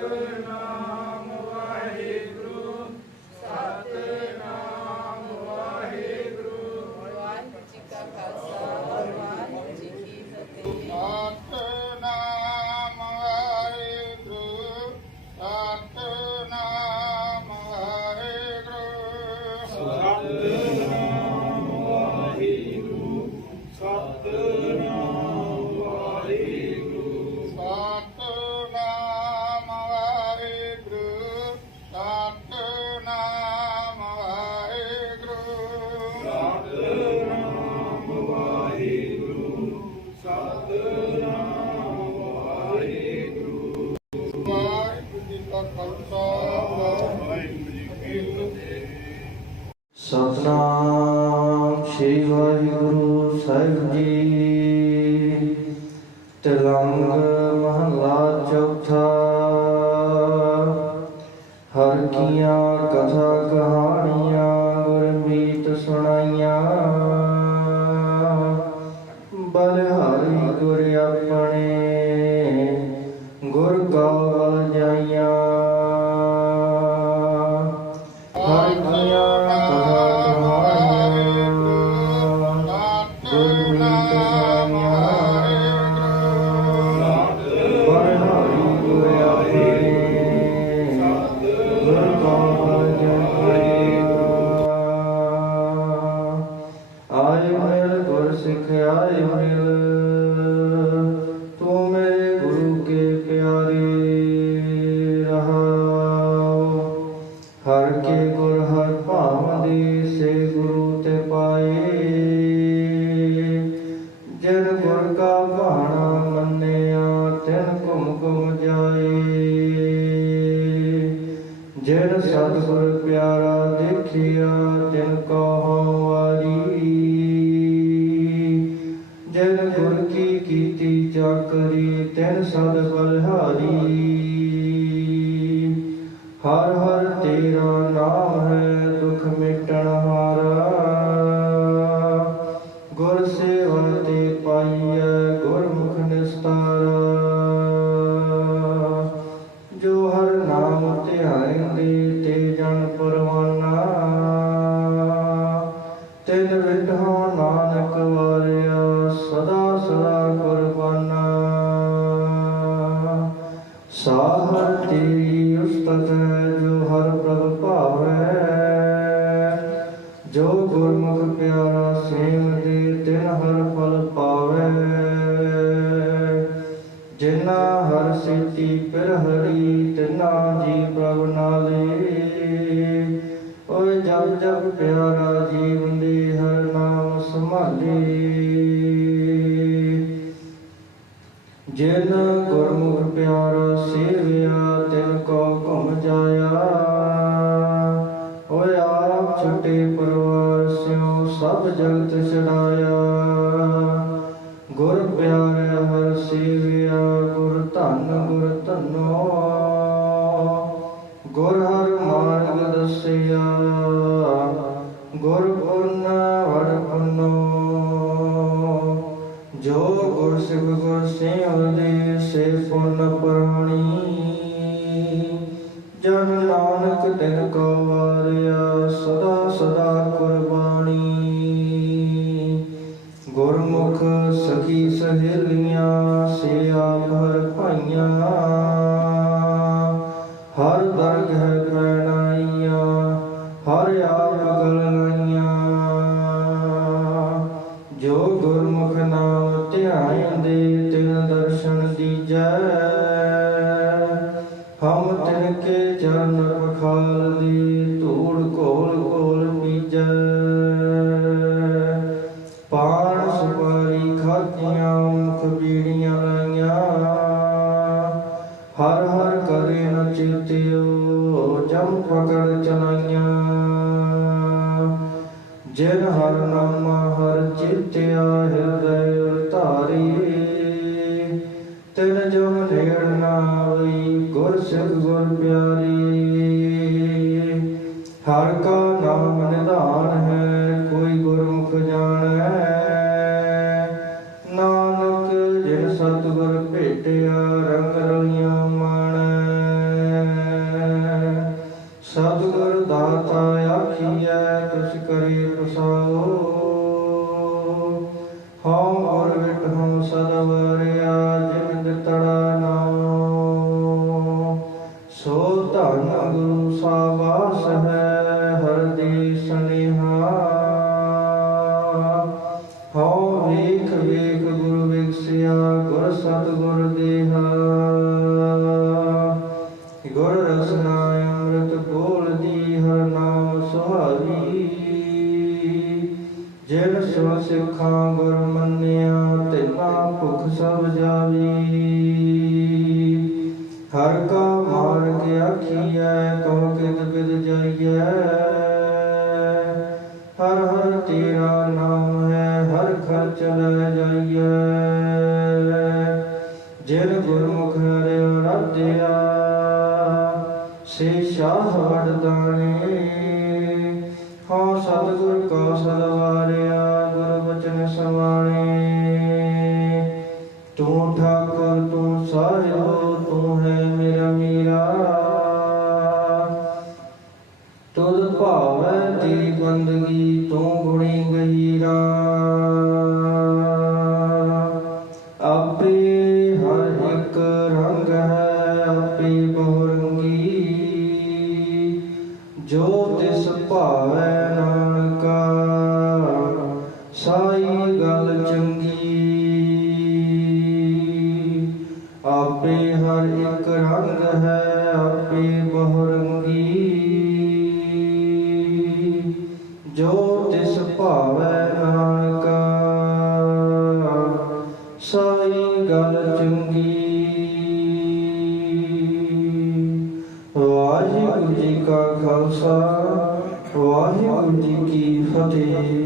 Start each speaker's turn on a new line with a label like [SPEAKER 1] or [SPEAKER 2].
[SPEAKER 1] Hallelujah. Tilang ਮਹਲਾ ਚੌਥਾ। ਹਰ ਕਥਾ ਕਹਾਣੀਆਂ ਗੁਰਮੀਤ ਸੁਣਾਈਆਂ। ਬਲ ਹਰੀ ਆਪਣੇ ਗੁਰ ਕਾ ਜਿਨ ਸਤਿਗੁਰ ਪਿਆਰਾ ਦੇਖਿਆ ਤਿਨ ਕਹਉ ਵਾਰੀ। ਜਿਨ ਗੁਰ ਕੀ ਕੀਤੀ ਚਾਕਰੀ, ਤਿਨ ਸਦ ਹਾਰੀ ਹਰ ਹਰ ਸਾਹਰ ਤੇਰੀ ਉਸਤਤ ਜੋ ਹਰ ਪ੍ਰਭ ਭਾਵੈ। ਜੋ ਗੁਰਮੁਖ ਪਿਆਰਾ ਸੇਵ ਦੇ, ਤਿਨ ਹਰ ਫਲ ਪਾਵੈ। ਜਿਨਾ ਹਰ ਸਿੱਤੀ ਪਰ ਜੀ ਪ੍ਰਭ ਨਾਲੇ। ਓਏ ਜਬ ਜਬ ਪਿਆਰਾ ਜੀਵਨ ਦੇ ਹਰ ਨਾਮ ਸੰਭਾਲੇ। ਜਿਨ ਗੁਰਮੁਖ ਪਿਆਰ ਸੇਵਿਆ ਤਿਨ ਕੋ ਘੁਮ ਜਾਇਆ। ਹੋਇਆ ਛੁਟੇ ਪਰਵਾਰ ਸਭ ਜਗਤ ਛਡਾ ਤਿਨ ਕੋ ਵਾਰਿਆ ਸਦਾ ਸਦਾ ਕੁਰਬਾਨੀ। ਗੁਰਮੁਖ ਸਖੀ ਸਹੇਲੀਆਂ ਸਿਆ ਭਰ ਭਾਈਆਂ। ਹਰ ਦਰਗਹਿ ਚਰਨ ਦੀ ਧੂੜ ਕੋਲ ਕੋਲ ਪੀਜੈ ਪਾਣ ਸੁਪਾਰੀ ਖਾਧੀਆਂ, ਮੁਖ ਬੀੜੀਆਂ ਲਾਈਆਂ। ਹਰ ਹਰ ਕਰੇ ਨ ਚਿਤਿਓ, ਜਮ ਪਕੜ ਚਲਾਈਆਂ। ਜਿਨ ਹਰ ਨਾਮ ਹਰ ਚਿਤਿਆ ਹਿਰਦੈ ਧਾਰੀ ਤਿਨ ਜਮ ਨੇੜ ਨਾ ਆਵਈ ਗੁਰ ਸਿੱਖ ਗੁਰ ਪਿਆਰੀ। ਹਰ ਕਾ ਨਾਮ ਨਿਧਾਨ ਹੈ, ਕੋਈ ਗੁਰਮੁਖ ਜਾਣੈ। ਨਾਨਕ ਜਿਨ ਸਤਿਗੁਰ ਭੇਟਿਆ, ਰੰਗ ਰਲੀਆਂ ਮਾਣੈ। ਸਤਿਗੁਰ ਦਾਤਾ ਆਖੀਐ, ਤੁਸ ਕਰੇ ਪਸਾਓ ਸੁਹਾਵੀ ਜਿਨ ਸੋ ਸਿੱਖਾਂ ਗੁਰ ਮੰਨਿਆ ਤਿਨਾ ਭੁਖ ਸਭ ਜਾਵੀ। ਹਰ ਕਾ ਮਾਰਗ ਆਖੀਐ, ਕਉ ਕਿਤ ਬਿਦ ਜਾਈਐ। ਹਰ ਹਰ ਤੇਰਾ ਨਾਮ ਹੈ, ਹਰ ਖਰਚ ਲੈ ਜਾਈਐ। ਜਿਨ ਗੁਰਮੁਖ ਹਰਿ ਰਾਧਿਆ, ਸੇ ਸ਼ਾਹ ਵਡਦਾਣੇ ਕਾ ਸਦਵਾਰਿਆ ਗੁਰ ਬਚਨ ਸਮਾਣੇ। ਤੂੰ ਠਾਕੁਰ, ਤੂੰ ਸਾਹਿਬ ਤੂੰ ਹੈ ਮੇਰਾ ਮੀਰਾ। ਤੁਧ ਭਾਵੈ ਤੇਰੀ ਬੰਦਗੀ, ਤੂੰ ਗੁਣੀ ਗਈ। ਸਾਈ ਗੱਲ ਚੰਗੀ। ਆਪੇ ਹਰ ਇੱਕ ਰੰਗ ਹੈ, ਆਪੇ ਬਹੁਰੰਗੀ। ਜੋ ਤਿਸ ਭਾਵੈ ਨਾਨਕਾ, ਸਾਈ ਗੱਲ ਚੰਗੀ। ਵਾਹਿਗੁਰੂ ਜੀ ਕਾ ਖਾਲਸਾ, ਵਾਹਿਗੁਰੂ ਜੀ ਕੀ ਫਤਿਹ।